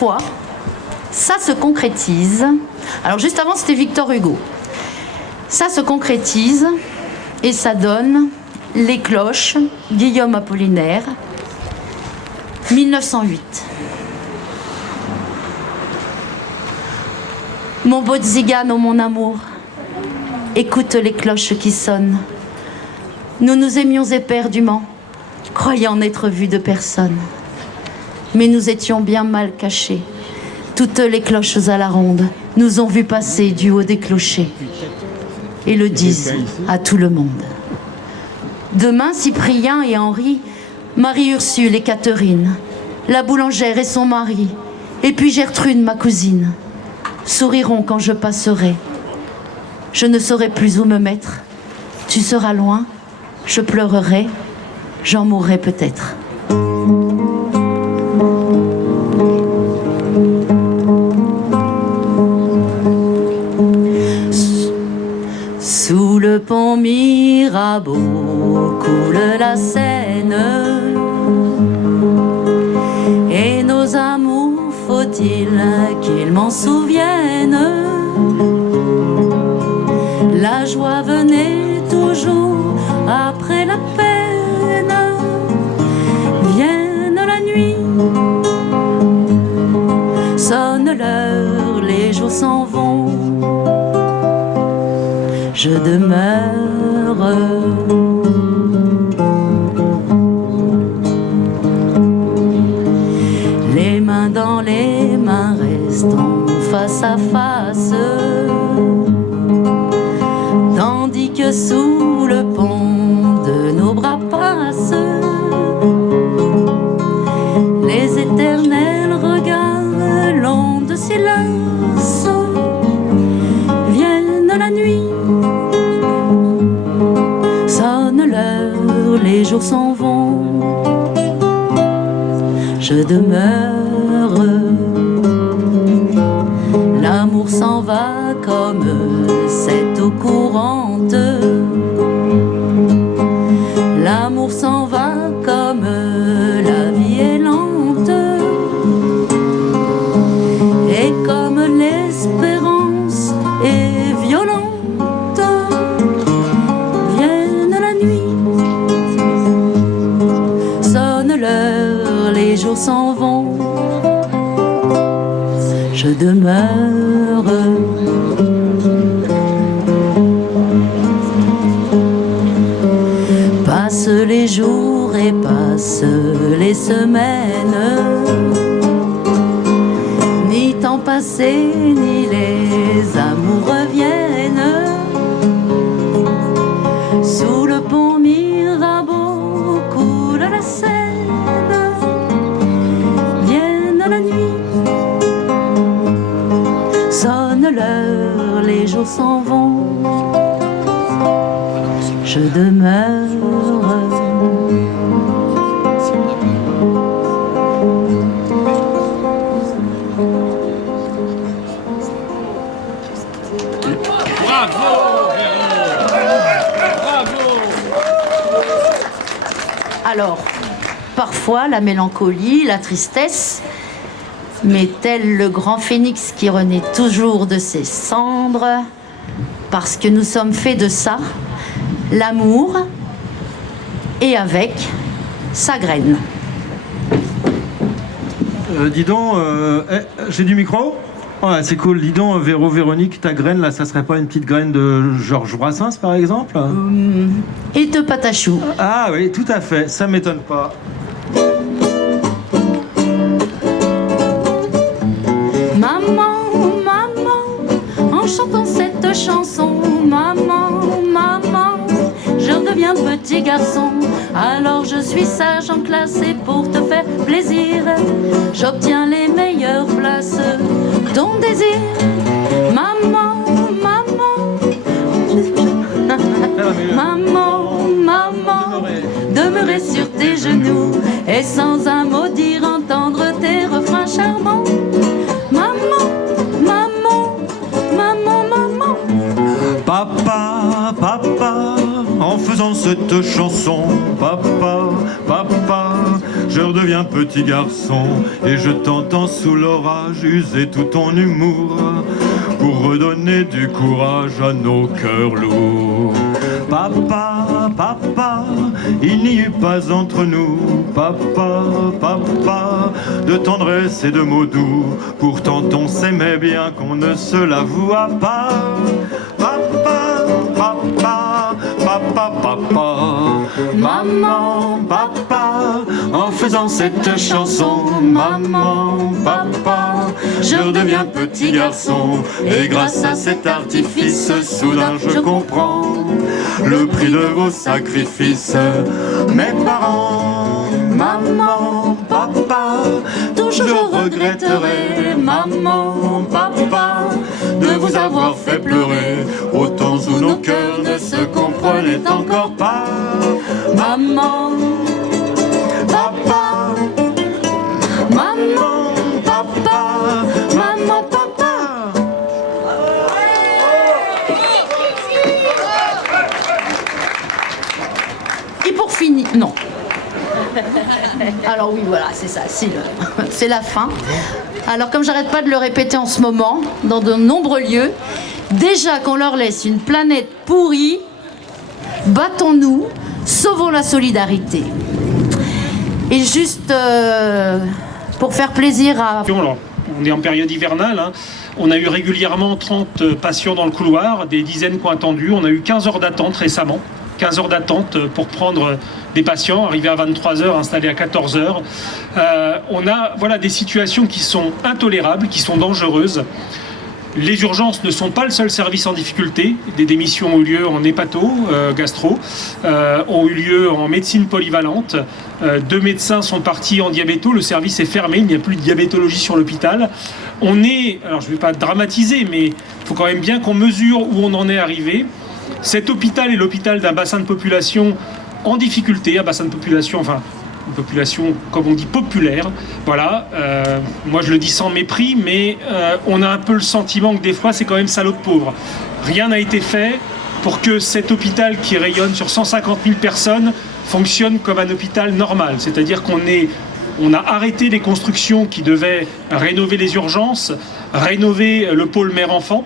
fois, ça se concrétise. Alors juste avant, c'était Victor Hugo. Ça se concrétise et ça donne Les Cloches, Guillaume Apollinaire, 1908. Mon beau Tzigane, oh mon amour, écoute les cloches qui sonnent. Nous nous aimions éperdument, croyant n'être vus de personne. Mais nous étions bien mal cachés. Toutes les cloches à la ronde nous ont vus passer du haut des clochers et le disent à tout le monde. Demain, Cyprien et Henri, Marie-Ursule et Catherine, la boulangère et son mari, et puis Gertrude, ma cousine, souriront quand je passerai. Je ne saurai plus où me mettre. Tu seras loin, je pleurerai, j'en mourrai peut-être. Sous le pont Mirabeau coule la Seine, et nos amours, faut-il qu'ils m'en souviennent? La joie venait toujours après la peine. Vienne la nuit, sonne l'heure, les jours s'en vont. Je demeure. Les mains dans les mains, restons face à face, tandis que sous le pont de nos bras passent les éternels regards longs de silence. Vienne la nuit, sonne l'heure, les jours s'en vont. Je demeure. L'amour s'en va comme cette eau courante. L'amour s'en va comme la vie est lente. Et comme l'espérance est violente. Vienne la nuit, sonne l'heure, les jours s'en vont. Je demeure. Passent les jours et passent les semaines, ni temps passé ni les amours reviennent. Sous le pont Mirabeau coule la Seine. Vienne la nuit, sonne l'heure, les jours s'en vont. Je demeure. Alors, parfois la mélancolie, la tristesse, mais tel le grand phénix qui renaît toujours de ses cendres, parce que nous sommes faits de ça, l'amour, et avec sa graine. Dis donc, j'ai du micro? Ouais, c'est cool. Dis donc, Véronique, ta graine, là, ça serait pas une petite graine de Georges Brassens, par exemple? Et de Patachou. Ah oui, tout à fait, ça m'étonne pas. Maman, maman, en chantant cette chanson, maman, maman, je redeviens petit garçon. Alors je suis sage en classe et pour te faire plaisir, j'obtiens les meilleures places. Ton désir, maman, maman, maman, maman, demeurer sur tes genoux et sans un mot dire entendre tes refrains charmants. Maman, maman, maman, maman. Papa, papa, en faisant cette chanson, papa, papa, je redeviens petit garçon et je t'entends sous l'orage user tout ton humour pour redonner du courage à nos cœurs lourds. Papa, papa, il n'y eut pas entre nous, papa, papa, de tendresse et de mots doux. Pourtant on s'aimait bien qu'on ne se l'avoua pas. Papa, papa, papa, papa, maman, papa, en faisant cette chanson, maman, papa, je redeviens petit garçon. Et grâce à cet artifice, soudain je comprends le prix de vos sacrifices. Mes parents, maman, papa, toujours je regretterai, maman, papa, de vous avoir fait pleurer au temps où nos cœurs ne se comprenaient encore pas. Maman, papa, maman, papa, maman, papa. Et pour finir, non. Alors oui, voilà, c'est ça, c'est la fin. Alors comme j'arrête pas de le répéter en ce moment, dans de nombreux lieux, déjà qu'on leur laisse une planète pourrie, battons-nous, sauvons la solidarité. Et juste pour faire plaisir à... Alors, on est en période hivernale, hein. On a eu régulièrement 30 patients dans le couloir, des dizaines qui ont attendu, on a eu 15 heures d'attente récemment. 15 heures d'attente pour prendre des patients, arrivés à 23h, installés à 14h. On a des situations qui sont intolérables, qui sont dangereuses. Les urgences ne sont pas le seul service en difficulté. Des démissions ont eu lieu en hépato, gastro, ont eu lieu en médecine polyvalente. 2 médecins sont partis en diabéto, le service est fermé, il n'y a plus de diabétologie sur l'hôpital. On est, alors je ne vais pas dramatiser, mais il faut quand même bien qu'on mesure où on en est arrivé. Cet hôpital est l'hôpital d'un bassin de population en difficulté, un bassin de population, enfin une population, comme on dit, populaire. Voilà, moi je le dis sans mépris, mais on a un peu le sentiment que des fois c'est quand même salaud de pauvre. Rien n'a été fait pour que cet hôpital qui rayonne sur 150 000 personnes fonctionne comme un hôpital normal. C'est-à-dire on a arrêté les constructions qui devaient rénover les urgences, rénover le pôle mère-enfant,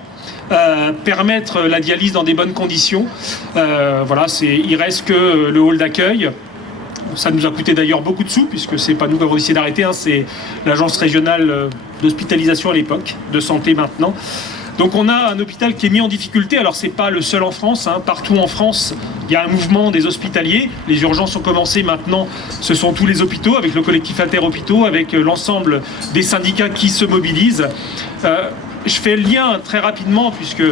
permettre la dialyse dans des bonnes conditions. Il reste que le hall d'accueil. Ça nous a coûté d'ailleurs beaucoup de sous, puisque c'est pas nous qui avons décidé d'arrêter, hein, c'est l'agence régionale d'hospitalisation à l'époque, de santé maintenant. Donc on a un hôpital qui est mis en difficulté. Alors c'est pas le seul en France, hein. Partout en France il y a un mouvement des hospitaliers. Les urgences ont commencé maintenant, ce sont tous les hôpitaux, avec le collectif Interhôpitaux, avec l'ensemble des syndicats qui se mobilisent. Je fais le lien très rapidement, puisque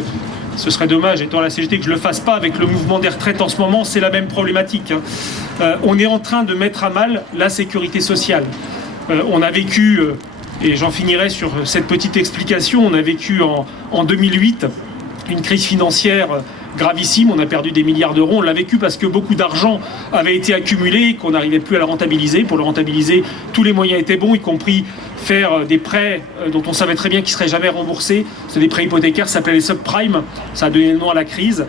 ce serait dommage, étant la CGT, que je ne le fasse pas avec le mouvement des retraites en ce moment, c'est la même problématique. On est en train de mettre à mal la sécurité sociale. On a vécu, et j'en finirai sur cette petite explication, on a vécu en 2008 une crise financière gravissime, on a perdu des milliards d'euros, on l'a vécu parce que beaucoup d'argent avait été accumulé et qu'on n'arrivait plus à le rentabiliser. Pour le rentabiliser, tous les moyens étaient bons, y compris faire des prêts dont on savait très bien qu'ils ne seraient jamais remboursés. C'est des prêts hypothécaires, ça s'appelait les subprimes, ça a donné le nom à la crise.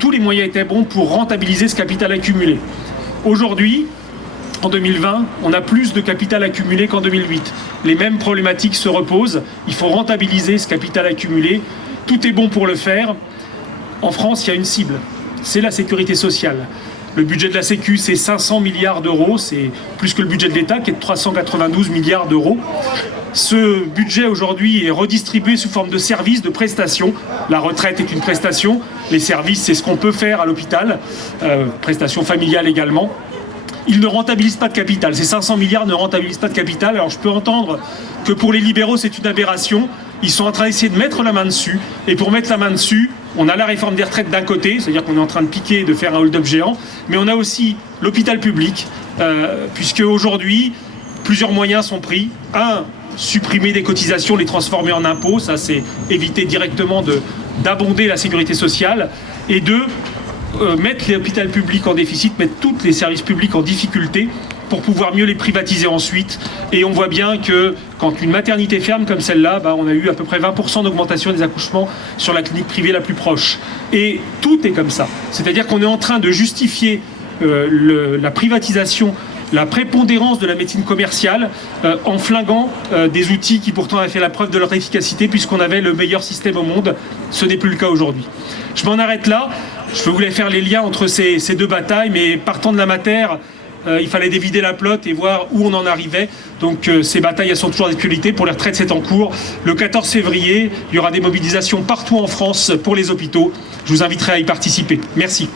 Tous les moyens étaient bons pour rentabiliser ce capital accumulé. Aujourd'hui, en 2020, on a plus de capital accumulé qu'en 2008. Les mêmes problématiques se reposent, il faut rentabiliser ce capital accumulé. Tout est bon pour le faire. En France, il y a une cible, c'est la sécurité sociale. Le budget de la Sécu, c'est 500 milliards d'euros, c'est plus que le budget de l'État qui est de 392 milliards d'euros. Ce budget aujourd'hui est redistribué sous forme de services, de prestations. La retraite est une prestation, les services, c'est ce qu'on peut faire à l'hôpital, prestations familiales également. Ils ne rentabilisent pas de capital, ces 500 milliards ne rentabilisent pas de capital. Alors je peux entendre que pour les libéraux, c'est une aberration. Ils sont en train d'essayer de mettre la main dessus. Et pour mettre la main dessus, on a la réforme des retraites d'un côté, c'est-à-dire qu'on est en train de piquer, de faire un hold-up géant, mais on a aussi l'hôpital public, puisque aujourd'hui, plusieurs moyens sont pris. Un, supprimer des cotisations, les transformer en impôts, ça c'est éviter directement d'abonder la sécurité sociale. Et deux, mettre l'hôpital public en déficit, mettre tous les services publics en difficulté, pour pouvoir mieux les privatiser ensuite. Et on voit bien que quand une maternité ferme comme celle-là, on a eu à peu près 20% d'augmentation des accouchements sur la clinique privée la plus proche. Et tout est comme ça. C'est-à-dire qu'on est en train de justifier la privatisation la prépondérance de la médecine commerciale en flinguant des outils qui pourtant avaient fait la preuve de leur efficacité puisqu'on avait le meilleur système au monde. Ce n'est plus le cas aujourd'hui. Je m'en arrête là. Je voulais faire les liens entre ces deux batailles, mais partant de la matière, il fallait dévider la pelote et voir où on en arrivait. Donc ces batailles, elles sont toujours d'actualité. Pour les retraites, c'est en cours. Le 14 février, il y aura des mobilisations partout en France pour les hôpitaux. Je vous inviterai à y participer. Merci.